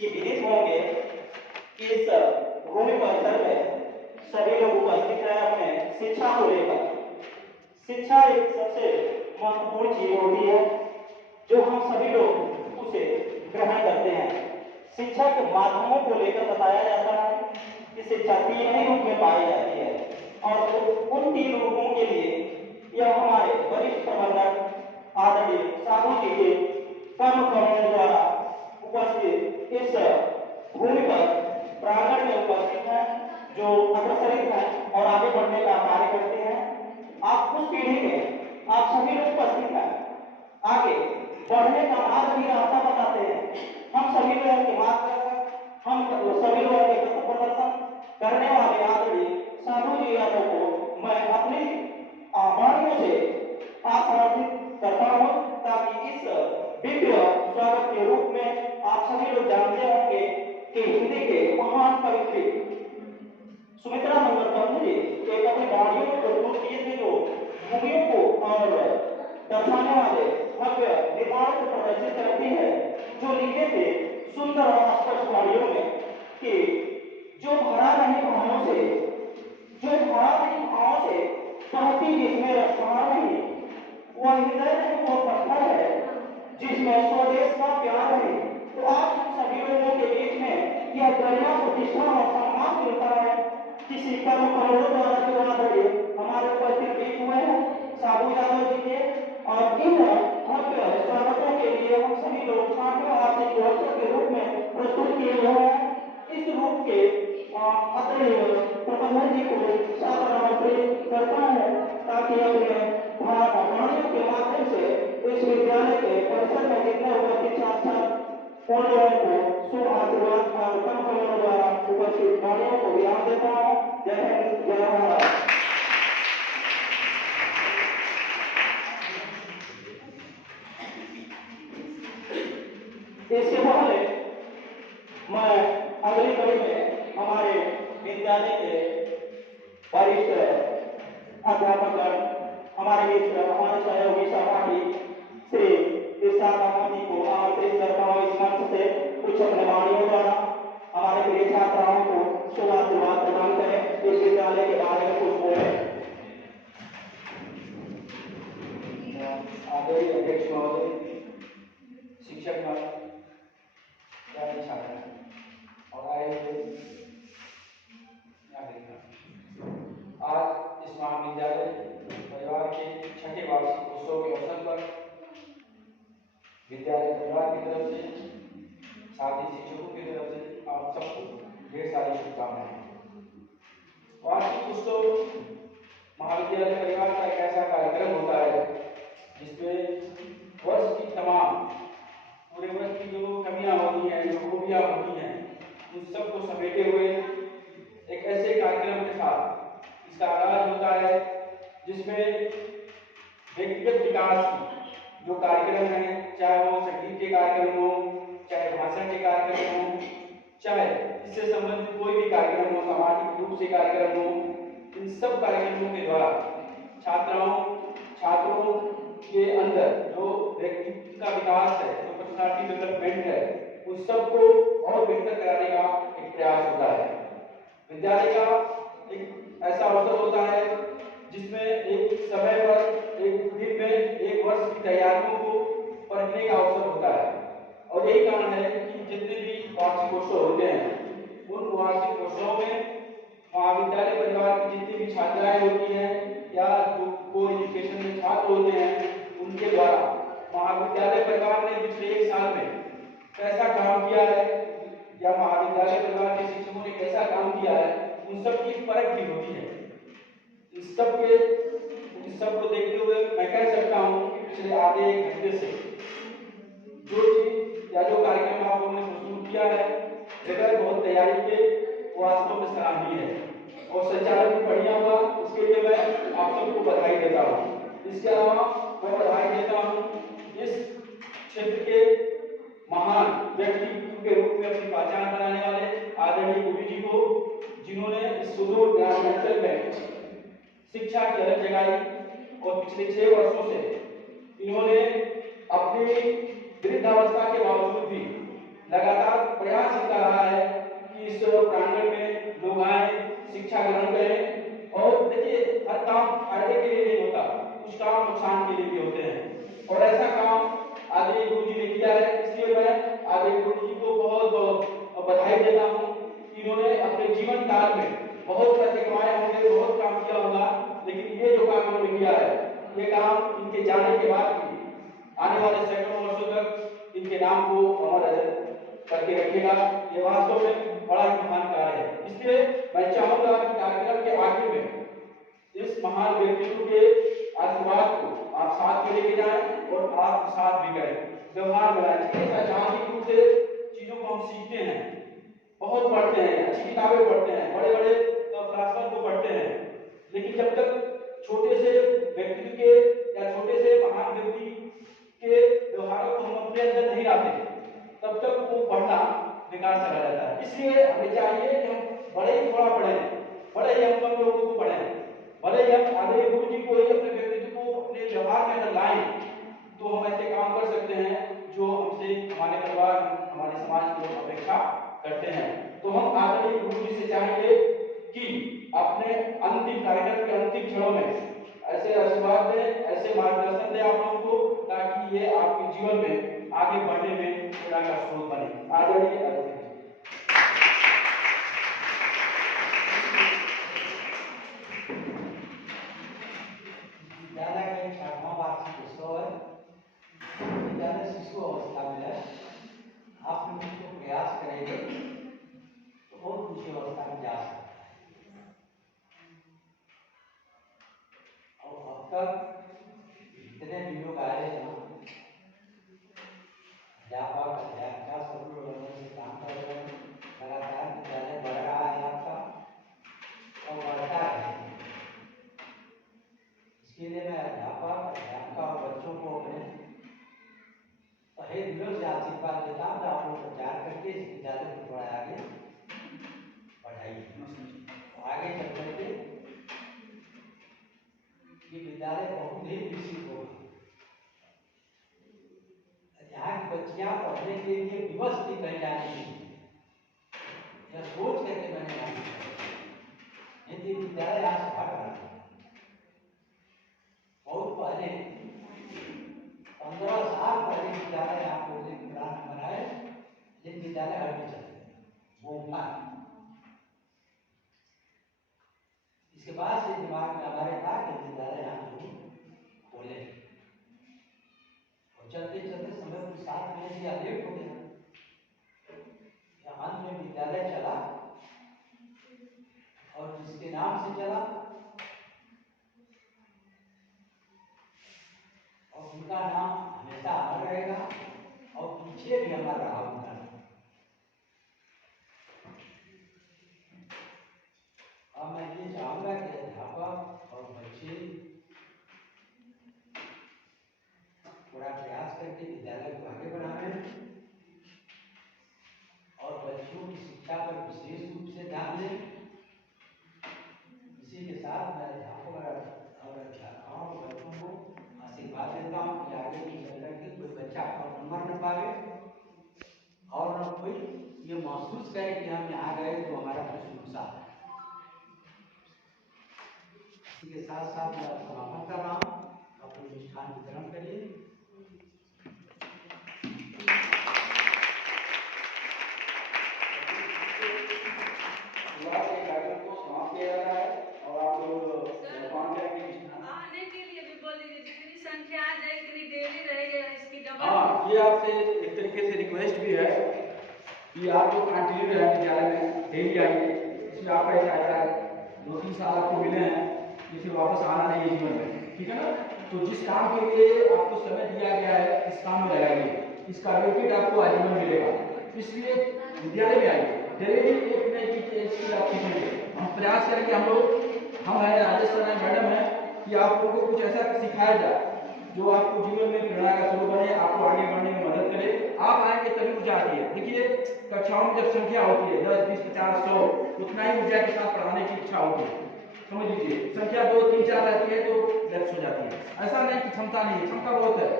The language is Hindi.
कि विदित होंगे कि इस भूमि परिसर में सभी लोग उपस्थित हैं अपने शिक्षा को लेकर। शिक्षा एक सबसे महत्वपूर्ण चीज होती है जो हम सभी लोग उसे ग्रहण करते हैं। शिक्षा के माध्यमों को लेकर बताया जाता है कि शिक्षा तीन ही रूप में पाई जाती है और उन तीन रूपों के लिए यह हमारे वरिष्ठ प्रबंधक आदरणीय साधु जी के कर्म कमलों द्वारा उपस्थित इस भूमि पर प्रांगण में उपस्थित हैं, जो अग्रसरित हैं और आगे बढ़ने का कार्य करते हैं। आप उस पीढ़ी में आप सभी लोग उपस्थित हैं, आगे बढ़ने का मार्ग भी रास्ता बताते हैं। हम सभी लोगों के मार्गदर्शक, हम सभी लोगों के पथ प्रदर्शन करने वाले आदरणीय साधु जी यादव को मैं अपनी वाणियों से आसमर्थित करता हूं, ताकि इस दिव्य स्वागत के रूप में आप सभी लोग जानते होंगे कि हिंदी के महान कवि सुमित्रा नंदन पंत जी एक अपनी वाणियों को प्रस्तुत किए थे, जो भूमियों को और दर्शाने वाले भव्य निर्माण को प्रदर्शित करती है, जो लिखे थे सुंदर और स्पष्ट वाणियों में कि जो भरा नहीं भावों से, जो भरा नहीं भावों से कहती जिसमें रसमार नहीं, वह हृदय नहीं वो पत्थर है जिसमें स्वदेश का प्यार है। तो आज हम सभी लोगों के बीच में यह गरिमा प्रतिष्ठा और सम्मान मिलता है किसी कर्म करोड़ों द्वारा जो आदरणीय हमारे उपस्थित बीच हुए हैं साधु यादव जी के, और इन भव्य स्वागतों के लिए हम सभी लोग 60वें वार्षिक महोत्सव के रूप में प्रस्तुत किए हुए हैं। इस रूप के आदरणीय प्रबंधक जी को सादर आमंत्रित करता हूं, ताकि अपने वाणियों के माध्यम से इस विद्यालय के परिसर में जितने उपस्थित छात्र उन लोगों को शुभ आशीर्वाद और कर्म कमलों द्वारा उपस्थित वाणियों को विराम देता हूं। जय हिंद, जय भारत। इसके पहले मैं अगली कड़ी में हमारे विद्यालय के वरिष्ठ अध्यापक, हमारे मित्र, हमारे सहयोगी सहपाठी श्री इरशाद अहमद जी को आमंत्रित करता हूं इस मंच से कुछ अपने वाणियों द्वारा हमारे प्रिय छात्राओं को शुभ आशीर्वाद प्रदान करें, इस विद्यालय के बारे में कुछ बोले। आदरणीय अध्यक्ष महोदय, शिक्षक छात्र और आए हुए आज इस महाविद्यालय परिवार के 6ठे वार्षिक उत्सव के अवसर पर विद्यालय परिवार की तरफ से, साथ ही शिक्षकों की तरफ से आप सबको ढेर सारी शुभकामनाएं। वार्षिक उत्सव महाविद्यालय परिवार का एक ऐसा कार्यक्रम होता है जिसमें वर्ष की तमाम पूरे वर्ष की जो कमियां होती हैं, जो खूबियां होती हैं, उन सबको समेटे हुए एक ऐसे कार्यक्रम के साथ इसका आगाज होता है जिसमें व्यक्तिगत विकास की जो कार्यक्रम है, चाहे वो संगीत के कार्यक्रम हो, चाहे भाषण के कार्यक्रम हो, चाहे इससे संबंधित कोई भी कार्यक्रम हो, सामाजिक रूप से कार्यक्रम हो, इन सब कार्यक्रमों के द्वारा छात्रों के अंदर जो व्यक्ति का विकास है, जो पर्सनालिटी डेवलपमेंट है, उस सबको और बेहतर कराने का एक प्रयास होता है। विद्यालय का एक ऐसा अवसर होता है जिसमें एक समय पर, एक दिन में, एक वर्ष की तैयारियों को परखने का अवसर होता है। और यही कारण है कि जितने भी वार्षिक उत्सव होते हैं, उन वार्षिक उत्सवों में महाविद्यालय परिवार की जितनी भी छात्राएं होती हैं या जो को एजुकेशन में छात्र होते हैं, उनके द्वारा महाविद्यालय परिवार ने पिछले एक साल में कैसा काम किया है या महाविद्यालय परिवार के शिक्षकों ने कैसा काम किया है, उन सब की परख भी होती है। इस सब को देखते हुए मैं कह सकता हूँ कि पिछले आधे एक घंटे से जो चीज या जो कार्यक्रम आप लोगों ने प्रस्तुत किया है, बगैर बहुत तैयारी के वास्तव में सराहनीय है और संचालन भी बढ़िया हुआ। उसके लिए मैं आप सबको बधाई देता हूँ। इसके अलावा मैं बधाई देता हूँ इस क्षेत्र के महान व्यक्तित्व के रूप में अपनी पहचान बनाने वाले आदरणीय गुरु जी को, जिन्होंने इस सुदूर ग्रामीण अंचल में शिक्षा की अलग जगाई और पिछले 6 वर्षों से इन्होंने अपनी वृद्धावस्था के बावजूद भी लगातार प्रयास इनका रहा है कि इस प्रांगण में लोग आए, शिक्षा ग्रहण करें। और देखिए, हर काम फायदे के लिए नहीं होता, कुछ काम नुकसान के लिए भी होते हैं, और ऐसा काम आदरणीय गुरु जी ने किया है। इसलिए मैं आदरणीय गुरु जी को बहुत बहुत बधाई देता हूँ कि इन्होंने अपने जीवन काल में बहुत पैसे कमाए होंगे, बहुत काम किया होगा, लेकिन ये जो काम इन्होंने किया है, ये काम इनके जाने के बाद भी आने वाले सैकड़ों वर्षों तक इनके नाम को अमर करके रखेगा। ये वास्तव में बड़ा ही महान कार्य है। इसलिए मैं चाहूंगा कि कार्यक्रम के आखिर में इस महान व्यक्तित्व के आशीर्वाद को आप साथ में लेके जाएं और आप साथ भी करें, व्यवहार बनाएं। ऐतिहासिक रूप से चीजों को हम सीखते हैं, बहुत पढ़ते हैं, अच्छी किताबें पढ़ते हैं, बड़े बड़े फिलासफर को पढ़ते हैं, लेकिन जब तक छोटे से व्यक्ति के या छोटे से महान व्यक्ति के व्यवहारों को हम अपने अंदर नहीं लाते, तब तक वो पढ़ना बेकार चला जाता है। इसलिए हमें चाहिए कि हम बड़े ही थोड़ा पढ़ें, बड़े ही हम कम लोगों को पढ़ें, भले ही हम आदरणीय गुरु जी को ही अपने व्यक्तित्व को अपने व्यवहार के अंदर लाएं, तो हम ऐसे काम कर सकते हैं जो हमसे हमारे परिवार, हमारे समाज की अपेक्षा करते हैं। तो हम आदरणीय गुरु जी से चाहेंगे कि अपने अंतिम कार्यक्रम के अंतिम क्षणों में ऐसे आशीर्वाद दें, ऐसे मार्गदर्शन दें आप लोगों को, ताकि ये आपके जीवन में आगे बढ़ने में प्रेरणा का स्रोत बने। आदरणीय शिशु अवस्था में है, आप लोग इसको प्रयास करेंगे तो बहुत ऊंची अवस्था में जा सकते हैं। और अब तक जितने भी लोग आए हैं, अध्यापक अध्यापिका सब लोग से काम कर रहे हैं, लगातार विद्यालय बढ़ रहा है आपका और बढ़ता है। इसके लिए मैं अध्यापक अध्यापिका और बच्चों को अपने तहे दिलों से आशीर्वाद देता हूँ कि आप लोग प्रचार करके इस विद्यालय को थोड़ा आगे बढ़ाइए। आगे चल करके ये विद्यालय बहुत ही विकसित होगा। यहाँ की बच्चियां पढ़ने के लिए विवश भी कहीं जाने की यह सोच करके मैंने हिंदी विद्यालय आज से हट रहा है। बहुत पहले 15 साल पहले विद्यालय आप लोग ने पुराना बनाए, लेकिन विद्यालय हट नहीं सकते, वो उठा। इसके बाद से दिमाग में हमारे था कि विद्यालय हम खोले, और चलते चलते समय के साथ में दिया लेट हो गया। अंत में विद्यालय चला और जिसके नाम से चला और उनका नाम हमेशा अमर रहेगा और पीछे भी अमर रहा उनका नाम। अब मैं ये चाहूंगा कि अध्यापक और बच्चे थोड़ा प्रयास करके विद्यालय को आगे बढ़ाएं और बच्चों की शिक्षा पर विशेष रूप से ध्यान दें। इसी के साथ मैं अध्यापक और अध्यापकों और बच्चों को आशीर्वाद देता हूँ कि आगे की चल करके कोई बच्चा नंबर न पावे और न कोई ये महसूस करे कि हम यहाँ गए तो हमारा कुछ नुकसान है। इसी के साथ साथ मैं समापन कर रहा हूँ, अपने अनुष्ठान वितरण करिए। कार्यक्रम को समाप्त किया जा रहा है और आप लोग आने के लिए भी बोल दीजिए, जितनी संख्या आ जाए इतनी डेली रहेगा इसकी डबल। हाँ, ये आपसे एक तरीके से रिक्वेस्ट भी है कि आप लोग कंटिन्यू रहें विद्यालय में, डेली आइए। इसमें आपका एक ऐसा है 2-3 साल आपको मिले हैं, इसे वापस आना नहीं है जीवन में, ठीक है ना। तो जिस काम के लिए आपको समय दिया गया है, इस काम में लगाइए, इसका बेनिफिट आपको आजीवन मिलेगा। इसलिए विद्यालय में आइए, डेली एक नई चीज आप सीखेंगे। हम प्रयास करेंगे, हम हैं राजेश सर मैडम है, कि आप लोगों को कुछ ऐसा सिखाया जाए जो आपको जीवन में प्रेरणा का स्रोत बने, आपको आगे बढ़ने में मदद करे। आप आएंगे तभी ऊर्जा आती है। देखिए, कक्षाओं में जब संख्या होती है 10, 20, 50, 100, उतना ही ऊर्जा के साथ पढ़ाने की इच्छा होती है। समझ लीजिए, संख्या 2, 3, 4 रहती है तो लैप्स हो जाती है। ऐसा नहीं कि क्षमता नहीं है, क्षमता बहुत है,